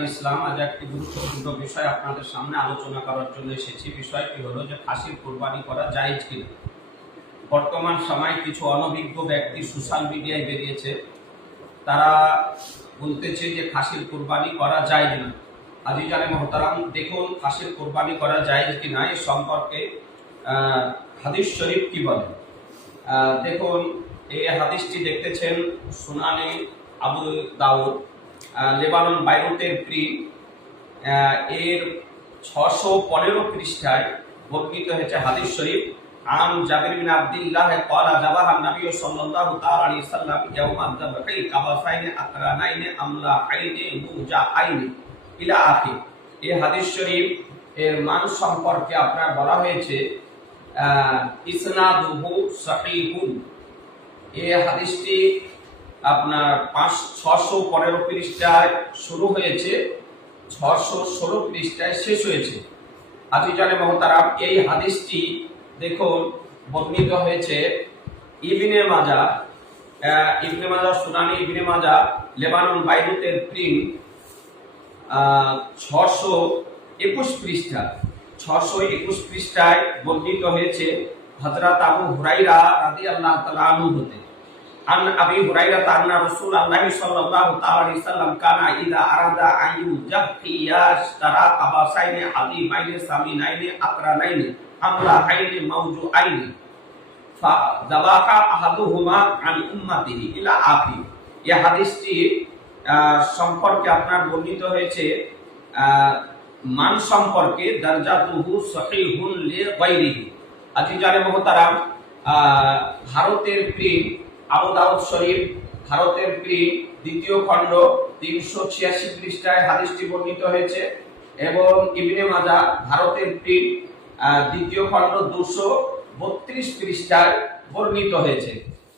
ইসলাম, আজ একটি গুরুত্বপূর্ণ বিষয় আপনাদের সামনে আলোচনা করার জন্য এসেছি। বিষয়টি হলো যে ফাঁসির কোরবানি করা জায়েজ কিনা। বর্তমান সময় কিছু অনভিজ্ঞ ব্যক্তি সোশ্যাল মিডিয়ায় বেরিয়েছে। তারা বলতেছে যে ফাঁসির কোরবানি করা যায় না। আজি জানে মহতারাম, দেখুন ফাঁসির কোরবানি করা যায় কিনা এ সম্পর্কে হাদিস শরীফ কি বলে? দেখুন, এই হাদিসটি দেখতেছেন সুনানি আবু দাউদ। লেবানন বাইরুটের প্রিন্ট এর ছশো পনেরো পৃষ্ঠায় বর্ণিত হয়েছে হাদিস শরীফ আম জাবির বিন আব্দুল্লাহ ক্বালা জাবাহা নবী সাল্লাল্লাহু তাআলা আলাইহি সাল্লাম ইয়াউমা যাবাকাই কাবাসাইনে আকরানাইনে আমলা আইনে মুজা আইনে ইলা আখির। এই হাদিস শরীফ এর মান সম্পর্কে আপনার বলা হয়েছে ইসনাদুহু সহিহুন। এই হাদিসটি আপনার পাঁচ, ছশো পনেরো পৃষ্ঠায় শুরু হয়েছে, ছশো ষোলো পৃষ্ঠায় শেষ হয়েছে। আজিজানে মহতারাম, এই হাদিসটি দেখুন, বর্ণিত হয়েছে ইবনে মাজা ইবনে মাজা সুনানি, ইবনে মাজা লেবানন, বাইরুতের প্রিন্ট ছশো একুশ পৃষ্ঠা। ছশো একুশ পৃষ্ঠায় বর্ণিত হয়েছে হজরত আবু হুরাইরা রাদি আল্লাহ তালা আন আবি হুরাইরা তান্না রাসূল আল্লাহ সাল্লাল্লাহু তাআলা আলাইহি সাল্লাম কানা ইদা আরাদা আইয়ু জাফিয়া তারা আবাসাইনে আদিমাইনে সামিনাইনে আকরানাইনে আমলা আইনে মাউজু আইনে ফা যাবাহা আহাদুহুমা আন উম্মাতিহি ইলা আফি এই হাদিসটি সম্পর্কে আপনার বর্ণিত হয়েছে মান সম্পর্কে দারজাতুহু সহিহুন লি গায়রিহি। আজিজারে মহতারাম ভারতের প্রেম আবু দাউদ শরীফ, ভারতের প্রিন্ট দ্বিতীয় খণ্ড তিনশো ছিয়াশি পৃষ্ঠায় হাদিসটি বর্ণিত হয়েছে এবং ইবনে মাজা ভারতের প্রিন্ট দ্বিতীয় খণ্ড দুশো বত্রিশ পৃষ্ঠায় বর্ণিত হয়েছে।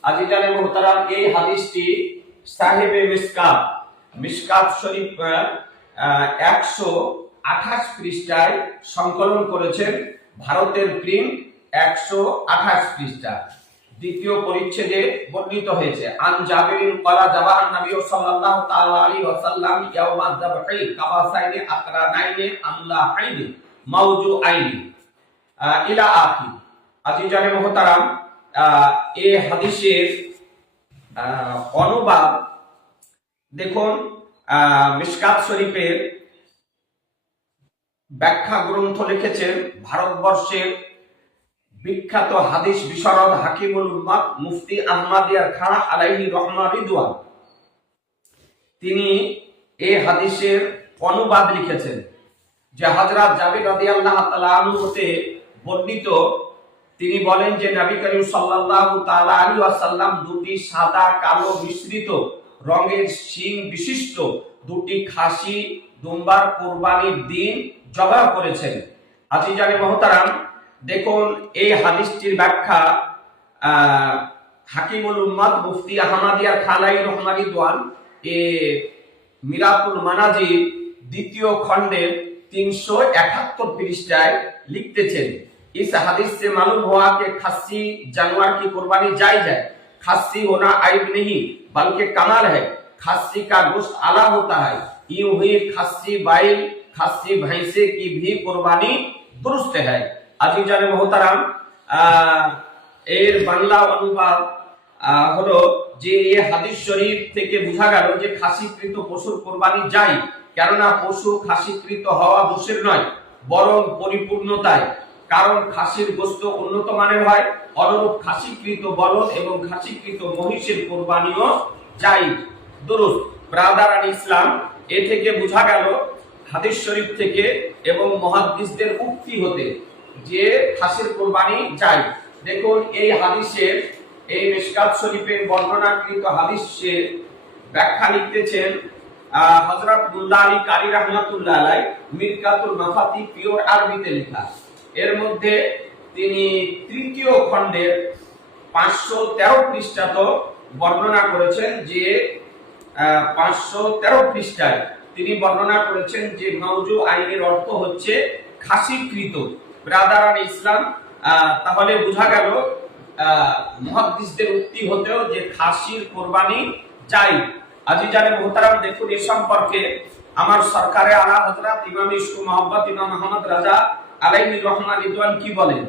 আজিজানে মোহতারাম, এই হাদিসটি সাহেবে মিসকাত মিসকাত শরীফ একশো আঠাশ পৃষ্ঠায় সংকলন করেছেন, ভারতের প্রিন্ট একশো আঠাশ পৃষ্ঠা। দ্বিতীয় পরিচ্ছেদে বর্ণিত হয়েছে আন জাবিরিন ক্বালা জাবাহান নবী সাল্লাল্লাহু তাআলা আলাইহি ওয়াসাল্লাম ইয়াওমা যাবহি কাবাসাইনি আকরানাইনি আমলাহাইনি মাওজুআইনি আহ, ইলা আখি আজিজানে মুহতারাম এই হাদিসের অনুবাদ দেখুন মিশকাত শরীফের ব্যাখ্যা গ্রন্থ লিখেছেন ভারতবর্ষের বিখ্যাত হাদিস বিশারদ হাকিমুল উম্মাদ মুফতি আহমাদিয়ার খান আলাইহি রহমান রিদওয়ান। তিনি এই হাদিসের অনুবাদ লিখেছেন, যে হযরত জাবির রাদিয়াল্লাহু তাআলা হতে বর্ণিত, তিনি বলেন যে নবী করিম সাল্লাল্লাহু তাআলা আলাইহি ওয়াসাল্লাম দুটি সাদা, কালো মিশ্রিত রঙের শিং বিশিষ্ট দুটি খাসি দুম্বার কুরবানির দিন জবাহ করেছেন। আজিজানে মহতারাম দেখুন এই হাদিসটির ব্যাখ্যা আহ, হাকিমুল উম্মাদ মুফতি আহমাদিয়া খালাই রহমানি দোয়ান এ মিরাতুল মানাজি দ্বিতীয় খণ্ডের তিনশো একাত্তর পৃষ্ঠায় লিখতেছেন इस हदीस से मालूम हुआ कि खस्सी जानवर की कुर्बानी जायज है खस्सी होना आइब नहीं बल्कि कमाल है खस्सी का गोश्त आला होता है यूं ही खस्सी बैल खस्सी भैंसे की भी कुर्बानी दुरुस्त है আজিজান মোহতারাম এর বাংলা অনুবাদ হলো যে এই হাদিস শরীফ থেকে বোঝা গেল যে খাসিকৃত পশুর কোরবানি যায় কেননা পশু খাসিকৃত হওয়া দোষের নয়, বরং পরিপূর্ণতায় কারণ খাসির গোস্ত উন্নত মানের হয়, অনুরূপ খাসিকৃত বলদ এবং খাসিকৃত মহিষের কোরবানিও যায় দুরুস্ত ব্রাদার আল ইসলাম, এ থেকে বোঝা গেল হাদিস শরীফ থেকে এবং মহাদ্দিসদের উক্তি হতে। যে খাসির কোরবানি যায় দেখুন, এই হাদিসের, এই মিশকাত শরীফের বর্ণনাকৃত হাদিসের ব্যাখ্যা লিখতেছেন হযরত মুল্লা আলী কারি রহমাতুল্লাহ আলাই, মিরকাতুল মাফাতি পিওর আরবিতে লেখা। এর মধ্যে তিনি তৃতীয় খণ্ডের পাঁচশো তেরো পৃষ্ঠাত বর্ণনা করেছেন যে পাঁচশো তেরো পৃষ্ঠায় তিনি বর্ণনা করেছেন যে মৌজু আইনের অর্থ হচ্ছে খাসিকৃত। ব্রাদারান ইসলাম তাহলে বোঝা গেল মহাদিসদের উক্তি হতেও যে খাসির কোরবানি চাই। আজি জানে মোহতারাম, দেখুন এ সম্পর্কে আমার সরকারে আলা হযরত ইমাম ইশকু মোহাম্মদ ইমাম মোহাম্মদ রাজা আলাইহি রহমান রিদওয়ান কি বলেন?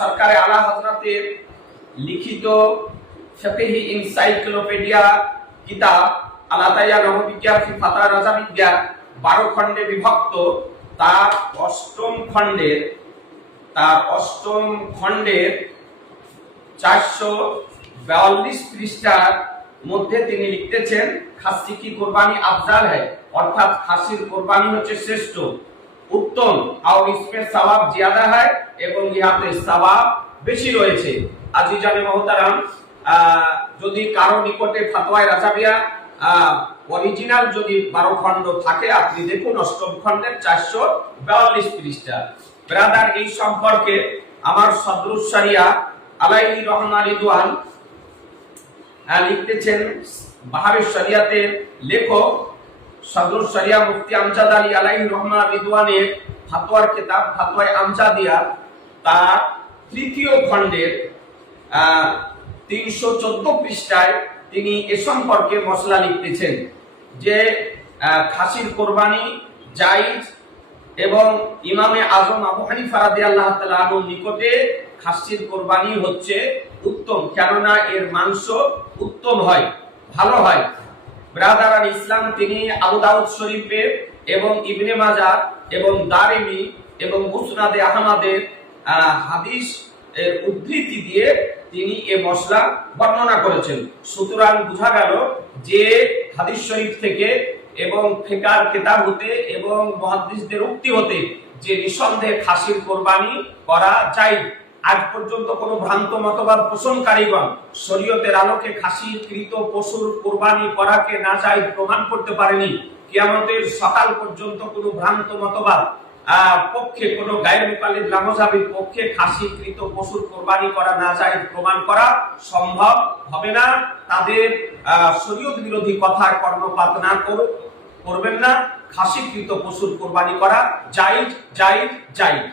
সরকারে আলা হযরতের লিখিত ফিকহি এনসাইক্লোপিডিয়া কিতাব, আলাতাইয়া নববিজ্ঞান ফি ফাতা রাজা বিজ্ঞান বারো খণ্ডে বিভক্ত। তার অষ্টম খণ্ডের, তার অষ্টম খণ্ডের চারশো বিয়াল্লিশ পৃষ্ঠার মধ্যে তিনি লিখতেছেন, খাসি কি কোরবানি আফজাল है অর্থাৎ খাসির কোরবানি হচ্ছে শ্রেষ্ঠ। উত্তম আর ইসমে সওয়াব জিয়াদা है এবং ইহাতে সওয়াব বেশি রয়েছে। আজিজানে মহতারাম যদি কারও নিকটে ফাতোয়ায় রাজাবিয়া অরিজিনাল যদি বারো খণ্ড থাকে, আপনি দেখুন অষ্টম খণ্ডের চারশো বিয়াল্লিশ পৃষ্ঠা। ব্রাদার এই সম্পর্কে আমার সদরুস সারিয়া আলাইহি রহমান রিদওয়ান লিখতেছেন বাহারের শরিয়াতের লেখক সদর শরিয়া মুফতি আমজাদ আলী আলাইহি রহমান রিদওয়ানের ফাতোয়ার কিতাব ফাতোয়ায়ে আমজাদিয়া, তার তৃতীয় খণ্ডের তিনশো চোদ্দ পৃষ্ঠায় তিনি এ সম্পর্কে মশলা লিখতেছেন। যে খাসির কোরবানি জাইজ এবং ইমামে আজম আবু হানিফা তাআলা আনহুর নিকটে খাসির কোরবানি হচ্ছে উত্তম কেননা এর মাংস উত্তম হয় ভালো হয়। ব্রাদার আল ইসলাম তিনি আবু দাউদ শরীফের এবং ইবনে মাজাহ এবং দারিমি এবং মুসনাদে আহমাদের আহ, হাদিস এর উদ্ধৃতি দিয়ে তিনি এ মশলা বর্ণনা করেছেন। সুতরাং বোঝা গেল যে হাদিস শরীফ থেকে এবং ফেকার কেতাব হতে এবং মহাদিসদের উক্তি হতে যে নিঃসন্দেহে খাসির কোরবানি করা চাই আজ পর্যন্ত কোনো ভ্রান্ত মতবাদ পোষণকারীগণ শরীয়তের আলোকে খাসি কৃত পশুর কোরবানি করাকে না চাই প্রমাণ করতে পারেনি। কিয়ামতের সকাল পর্যন্ত কোনো ভ্রান্ত মতবাদ পক্ষে কোনো গায়ের মুকালিদ লামজাবির পক্ষে খাসি কৃত পশুর কোরবানি করা না যায় প্রমাণ করা সম্ভব হবে না। তাদের শরীয়ত বিরোধী কথার কর্ণপাত না করবেন না। খাসিকৃত পশুর কোরবানি করা জাইজ জাইজ জায়েজ